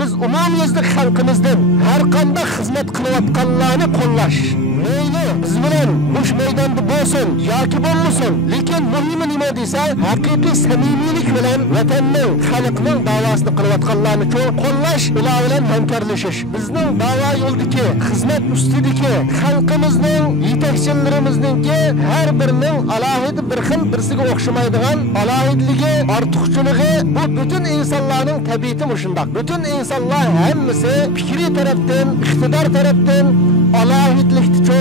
biz umumyuzlik xalqimizdan har qanday xizmat qilayotganlarni qo'llash. Mayli, biz bilan mush maydonda bo'lsin yoki bo'lmasin, lekin muhimi nima desa, haqiqiy samimiylik bilan vatanning, xalqning da'vosini qilayotganlarni qo'llash, ular bilan hamkorlashish. Bizning da'vo yo'ldagi, xizmat ustidagi xalqimizning, yetakchilarimizningki har birining alohida bir xil birsiga o'xshamaydigan alohidligi, ortiqchiligi bu butun insonlarning tabiati mushundoq. Butun insonlar hammasi fikri tarafdan, iqtidor tarafdan alohidlikda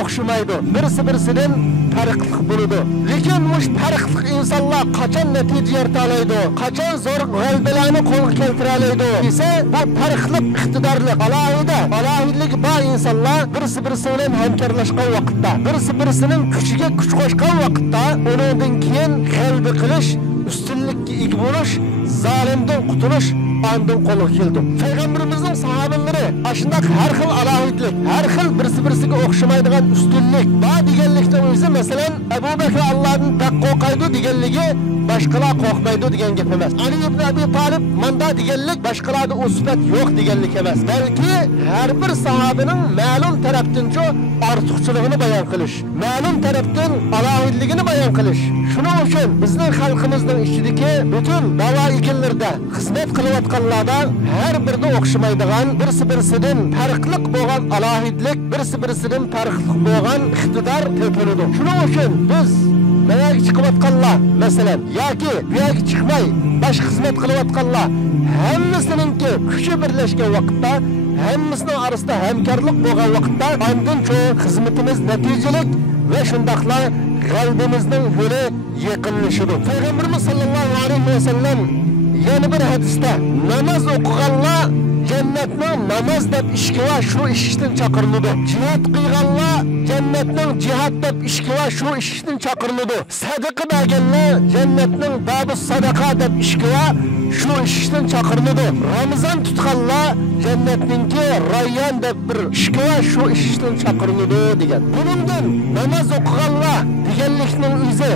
o'xshamaydi. Birisi-birisidan farqli bo'ladi. Lekin mush farqli insonlar qachon natija yarata oladi, qachon zo'r g'alabalarni qo'lga keltira oladi desa, bu farqli iqtidorli, alohidlik bor insonlar birisi-birisi bilan hamkorlashgan vaqtda, birisi-birisining kuchiga kuch qo'shgan vaqtda, undan keyin g'alaba qilish, ustunlikka ega bo'lish, zolimdan qutulish ondan qo'lga keldi. Payg'ambarimizning sahobalari ashunday har xil alohidlik, har xil birisi-birisiga o'xshamaydigan ustunlik bor deganlikdan o'zi, masalan, Abu Bakr Allohdan qo'rqaydi deganligi boshqalar qo'rqmaydi degan gap emas. Ali ibn Abi Talib manda deganlik boshqalarda u sifat yo'q deganlik emas. Balki har bir sahobaning ma'lum tarafdan ortiqchiligini bayon qilish, ma'lum tarafdan alohidligini bayon qilish. Shuning uchun bizning xalqimizning ichidagi butun da'vo ekinlarida xizmat qilayotganlarda har birida o'xshamaydigan, birisi-birisidan farqli bo'lgan alohidlik, birisi-birisidan farqli bo'lgan iqtidor topiladi. Shuning uchun biz buyoqqa chiqayotganlar, masalan, yoki buyoqqa chiqmay boshqa xizmat qilayotganlar hammasininki kuchi birlashgan vaqtda, hammasining orasida hamkorlik bo'lgan vaqtda, ondan xizmatimiz natijalik va shundaqla qalbimizning yo'li yaqinlashadi. Payg'ambarimiz sollallohu alayhi vasallam yana bir hadisda namoz o'qiganlar jannatning namoz deb ishga va shu ishdan chaqiriladi. Jihad qilganlar jannatning jihad deb ishga va shu ishdan chaqiriladi. Sadaqa berganlar jannatning babu sadaqa deb ishga va shu ishdan chaqiriladi. Ramazon tutganlar jannatningki rayyan deb bir ishga va shu ishdan chaqiriladi degan. Buningdan namoz o'qiganlar deganlikning o'zi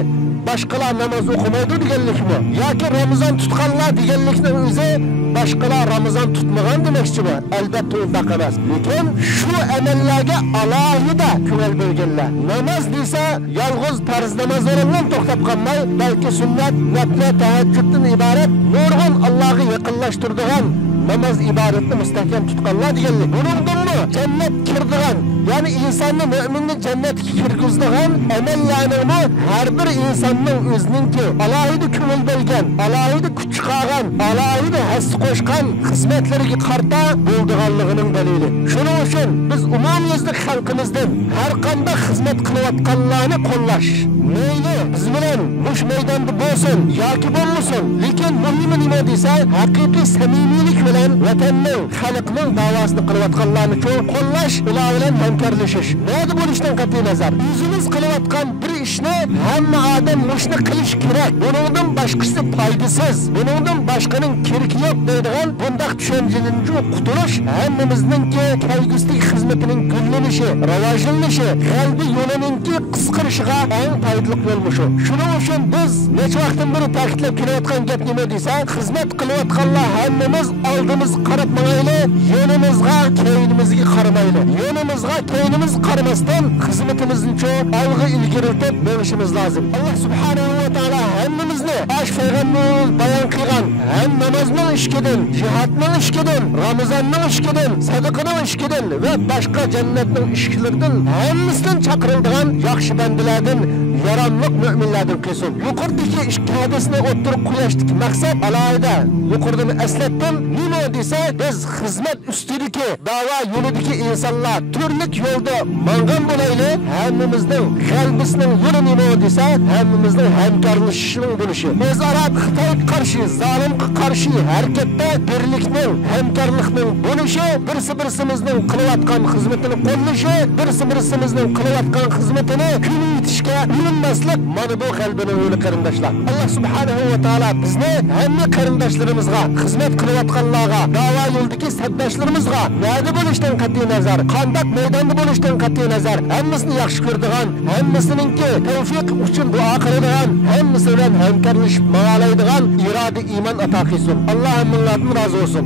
boshqalar namoz o'qimaydi deganlikmi? Yoki Ramazon tutganlar deganlikning o'zi boshqalar Ramazon tutmagan demakchimi? Albatta undaq emas. Lekin shu amallarga alohida ko'ngil bo'lganlar. Namoz desa, yolg'iz farz namoz bilan to'xtab qolmay, balki sunnat, nafl, tahajjuddan iborat nurg'un Allohga yaqinlashtiradigan namoz ibodatni mustahkam tutganlar deganlik. Buningdanmi jannat kirdigan, ya'ni insonni, mu'minni jannatga kirgizadigan amallarni har bir insonning o'zininki alohida ko'ngil bo'lgan, alohida kuch chiqargan, alohida his qo'shgan xizmatlariga qarta bo'lganligining dalili. Shuning uchun biz umumyuzlik xalqimizdan har qanday xizmat qilayotganlarni qo'llash. Mayli, biz bilan mush maydonda bo'lsin yoki bo'lmasin, lekin muhimi nima desa, haqiqiy samimiylik bilan vatanning, xalqning da'vosini qilayotganlarni qo'llash, ular bilan hamkorlashish. Nima bo'lishdan qat'iy nazar, o'zimiz qilayotgan bir ishni hamma odam mushni qilish kerak. Buningdan boshqasi foydasiz, buningdan boshqaning keragi yo'q deydigan bundaq tushunchadan qutulish hammamizningki kelgusidagi xizmatining gullanishi, rivojlanishi, qalbi yo'liningki qisqarishiga eng foydali bo'lmuş. Shuning uchun biz necha vaqtdan beri ta'kidlab kelayotgan gap nima desa, xizmat qilayotganlar hammamiz oldimiz qarab mangayli, yonimizga, keynimizga qaramayli. Yonimizga, keynimiz qaramasdan xizmatimizni olg'a ilgaritib bo'lishimiz lozim. Alloh subhanahu va taolo hammamizni ash payg'ambarimiz bayon qilgan ham namozning ishkidan, jihadning ishkidan, Ramazonning ishkidan, sadaqaning ishkidan va boshqa jannatning ishkilaridan hammasidan chaqirilgan yaxshi bandalardan, yaramliq mu'minlardan qilsin. Yuqoridagi ikki hadisni o'ttirib qo'yishdik maqsad alohida. Yuqoridan eslatdim, nima desa, biz xizmat ustidagi da'vo yo'lidagi insonlar turli yo'lda mangan bo'layli, hammamizning qalbimizning yo'li nima desa, hammamizning hamkorlashishning bo'lishi. O'zaro Xitoyga qarshi, zolimga qarshi harakatda birlikning, hamkorlikning bo'lishi, birisi-birimizning qilayotgan xizmatini qo'llashi, birisi-birimizning qilayotgan xizmatini kuyitishga urinmaslik, mana bu qalbini yo'li qarindoshlar. Alloh subhanahu va taolo bizni hamma qarindoshlarimizga, xizmat qilayotganlarga, da'vo yo'lidagi sabdoshlarimizga nada bo'lishdan qat'iy nazar, qanday maydonda bo'lishdan qat'iy nazar, hammasini yaxshi ko'radigan, hammasininki tavfiq uchun duo qiladigan, hammasi bilan hamkorlashib ma'alaydigan iroda iymon ato qilsin. Alloh hammalardan rozi bo'lsin.